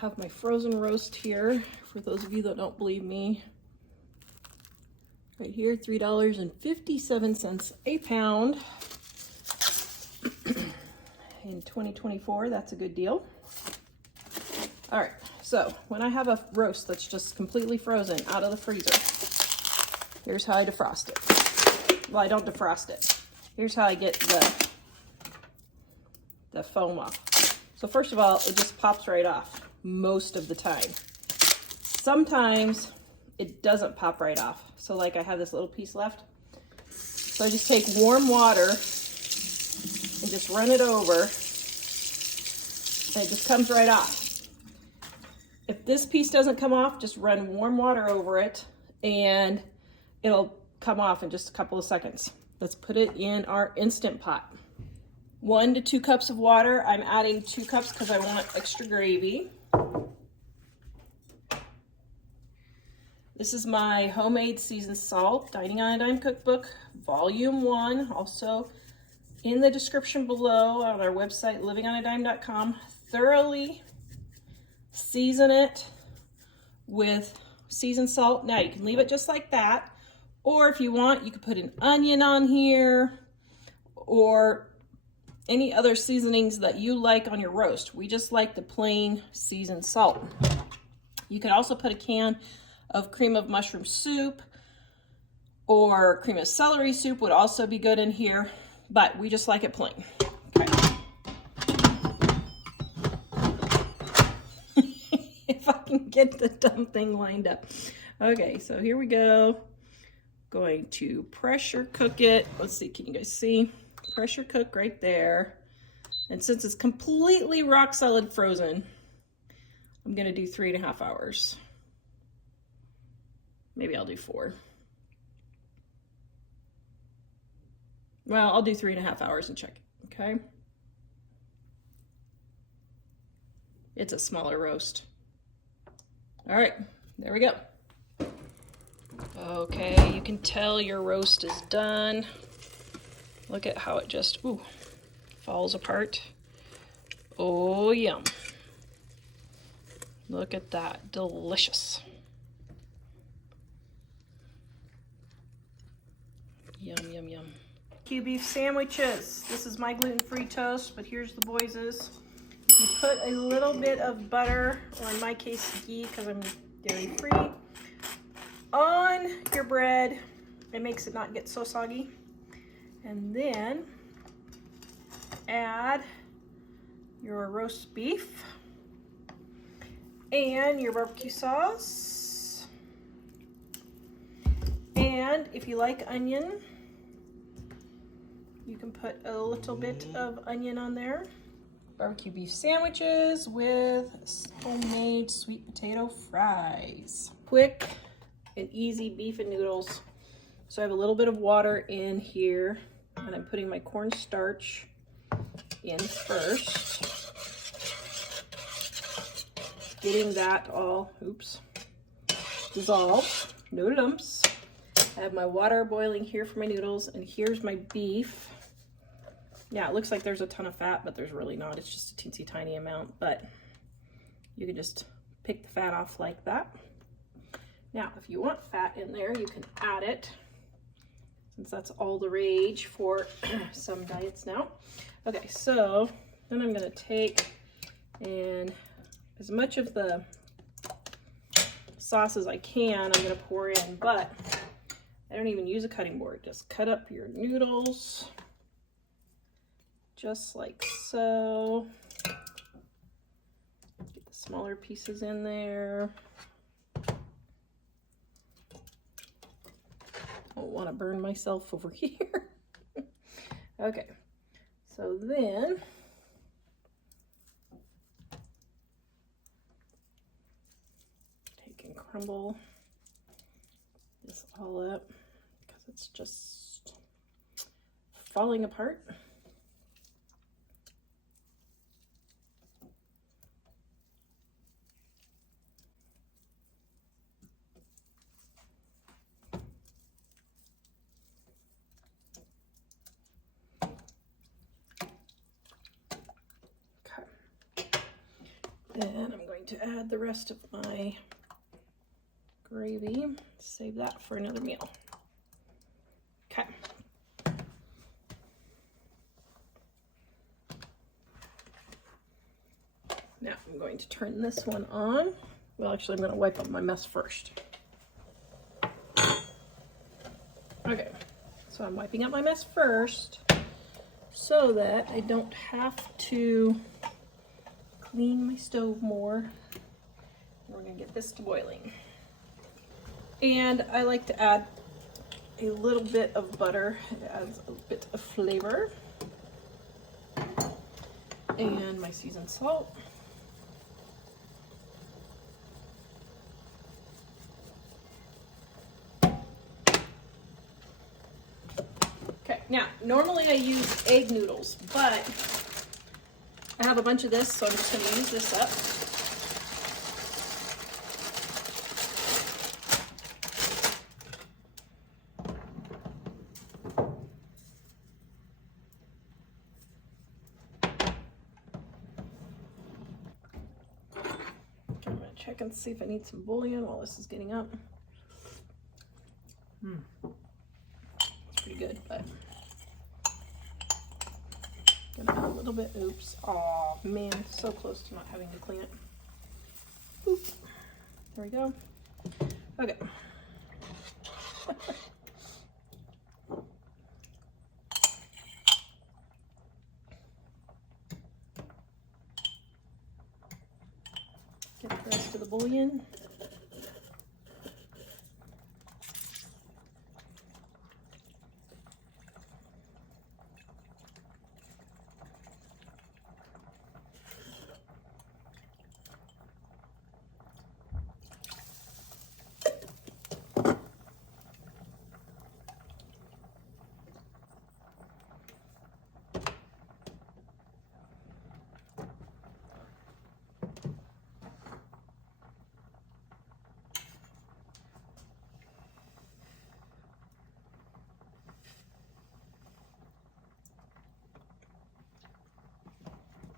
have my frozen roast here, for those of you that don't believe me. Right here, $3.57 a pound. In 2024, that's a good deal. All right, so when I have a roast that's just completely frozen out of the freezer, here's how I defrost it. Well, I don't defrost it. Here's how I get the foam off. So first of all, it just pops right off most of the time. Sometimes it doesn't pop right off. So like I have this little piece left. So I just take warm water and just run it over, and it just comes right off. If this piece doesn't come off, just run warm water over it and it'll come off in just a couple of seconds. Let's put it in our Instant Pot. 1 to 2 cups of water. I'm adding 2 cups because I want extra gravy. This is my homemade seasoned salt, Dining on a Dime cookbook, volume 1, also in the description below on our website, livingonadime.com. Thoroughly season it with seasoned salt. Now you can leave it just like that, or if you want, you could put an onion on here, or any other seasonings that you like on your roast. We just like the plain seasoned salt. You can also put a can of cream of mushroom soup, or cream of celery soup would also be good in here, but we just like it plain. Okay. If I can get the dumb thing lined up. Okay, so here we go. Going to pressure cook it. Let's see, can you guys see? Pressure cook right there. And since it's completely rock solid frozen, I'm gonna do 3.5 hours. Maybe I'll do 4. Well, I'll do 3.5 hours and check it, okay? It's a smaller roast. All right, there we go. Okay, you can tell your roast is done. Look at how it just, ooh, falls apart. Oh, yum. Look at that, delicious. Yum, yum, yum. Q beef sandwiches. This is my gluten-free toast, but here's the boys's. You put a little bit of butter, or in my case, ghee, because I'm dairy-free, on your bread. It makes it not get so soggy. And then add your roast beef and your barbecue sauce. And if you like onion, you can put a little bit of onion on there. Barbecue beef sandwiches with homemade sweet potato fries. Quick and easy beef and noodles. So I have a little bit of water in here, and I'm putting my cornstarch in first. Getting that all, dissolved. No lumps. I have my water boiling here for my noodles, and here's my beef. Yeah, it looks like there's a ton of fat, but there's really not. It's just a teensy tiny amount, but you can just pick the fat off like that. Now, if you want fat in there, you can add it, since that's all the rage for some diets now. Okay, so then I'm gonna take and as much of the sauce as I can, I'm gonna pour in, but I don't even use a cutting board. Just cut up your noodles, just like so. Get the smaller pieces in there. I don't want to burn myself over here. Okay, so then take and crumble this all up because it's just falling apart. Then I'm going to add the rest of my gravy. Save that for another meal. Okay. Now I'm going to turn this one on. Well, actually, I'm going to wipe up my mess first. Okay, so I'm wiping up my mess first so that I don't have to clean my stove more. We're going to get this to boiling. And I like to add a little bit of butter. It adds a bit of flavor. And my seasoned salt. Okay, now normally I use egg noodles, but I have a bunch of this, so I'm just going to use this up. I'm going to check and see if I need some bouillon while this is getting up. It's pretty good, but gonna add a little bit. Oops. Oh man, so close to not having to clean it. Boop. There we go. Okay. Get the rest of the bouillon.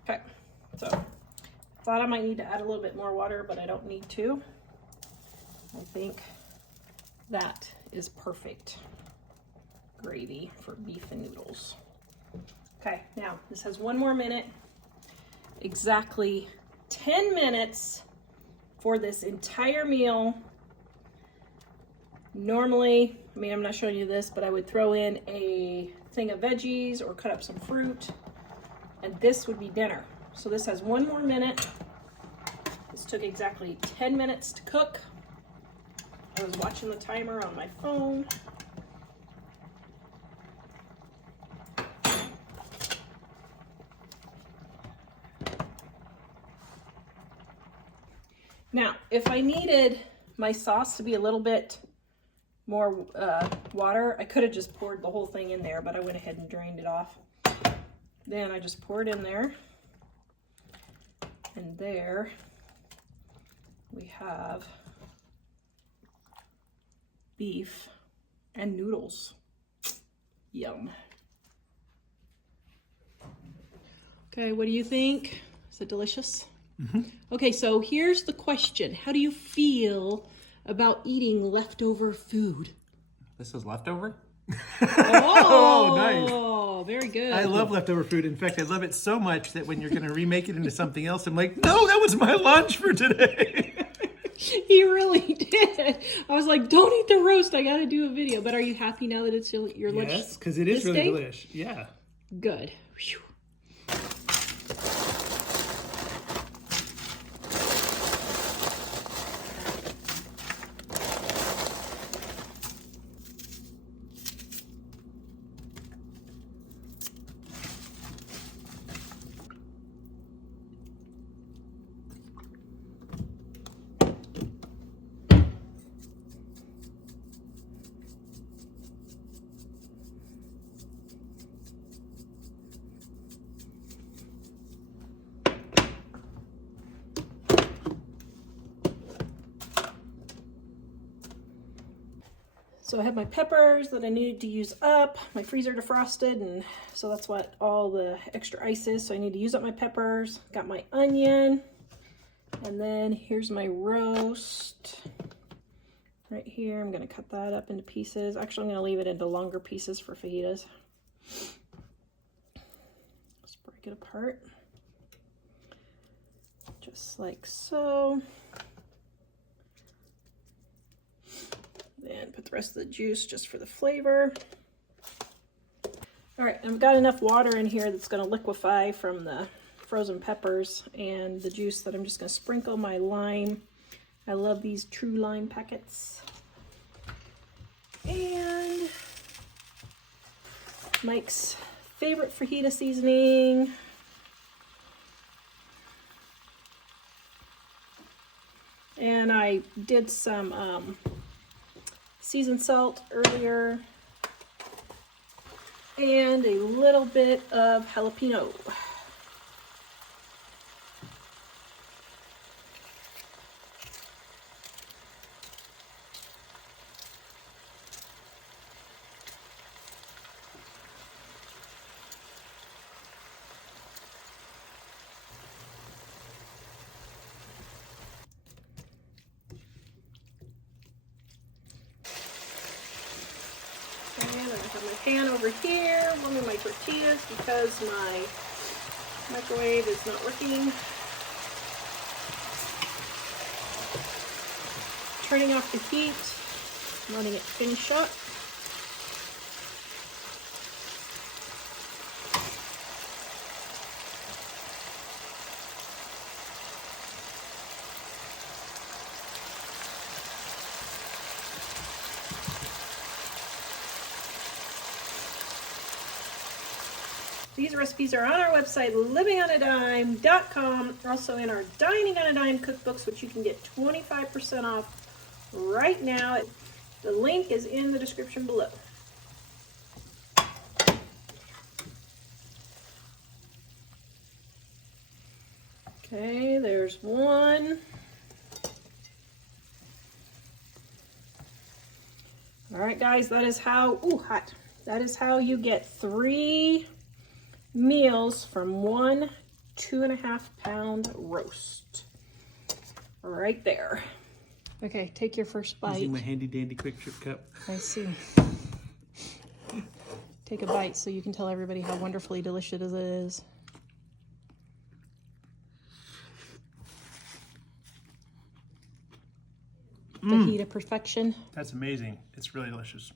Okay, so I thought I might need to add a little bit more water, but I don't need to. I think that is perfect gravy for beef and noodles. Okay, now this has one more minute. Exactly 10 minutes for this entire meal. Normally, I mean, I'm not showing you this, but I would throw in a thing of veggies or cut up some fruit, and this would be dinner. So this has one more minute. This took exactly 10 minutes to cook. I was watching the timer on my phone. Now, if I needed my sauce to be a little bit more water, I could have just poured the whole thing in there, but I went ahead and drained it off. Then I just pour it in there. And there we have beef and noodles. Yum. Okay, what do you think? Is it delicious? Mm-hmm. Okay, so here's the question. How do you feel about eating leftover food? This is leftover? Oh, nice. Very good. I love leftover food. In fact, I love it so much that when you're going to remake it into something else, I'm like, no, that was my lunch for today. He really did. I was like, don't eat the roast. I got to do a video. But are you happy now that it's your lunch? Yes, because it is really delicious. Yeah. Good. Whew. So I have my peppers that I needed to use up. My freezer defrosted, and so that's what all the extra ice is. So I need to use up my peppers. Got my onion. And then here's my roast. Right here, I'm gonna cut that up into pieces. Actually, I'm gonna leave it into longer pieces for fajitas. Let's break it apart. Just like so. Then put the rest of the juice just for the flavor. All right, I've got enough water in here that's gonna liquefy from the frozen peppers and the juice that I'm just gonna sprinkle my lime. I love these true lime packets. And Mike's favorite fajita seasoning. And I did some seasoned salt earlier. And a little bit of jalapeno. And I have my pan over here, warming my tortillas because my microwave is not working. Turning off the heat, letting it finish up. These recipes are on our website, livingonadime.com. Also in our Dining on a Dime cookbooks, which you can get 25% off right now. The link is in the description below. Okay, there's one. All right, guys, that is how, hot. That is how you get 3 meals from 1 2.5 pound roast. Right there. Okay, take your first bite. Using my handy dandy quick trip cup. I see. Take a bite so you can tell everybody how wonderfully delicious it is. Fajita perfection. That's amazing. It's really delicious.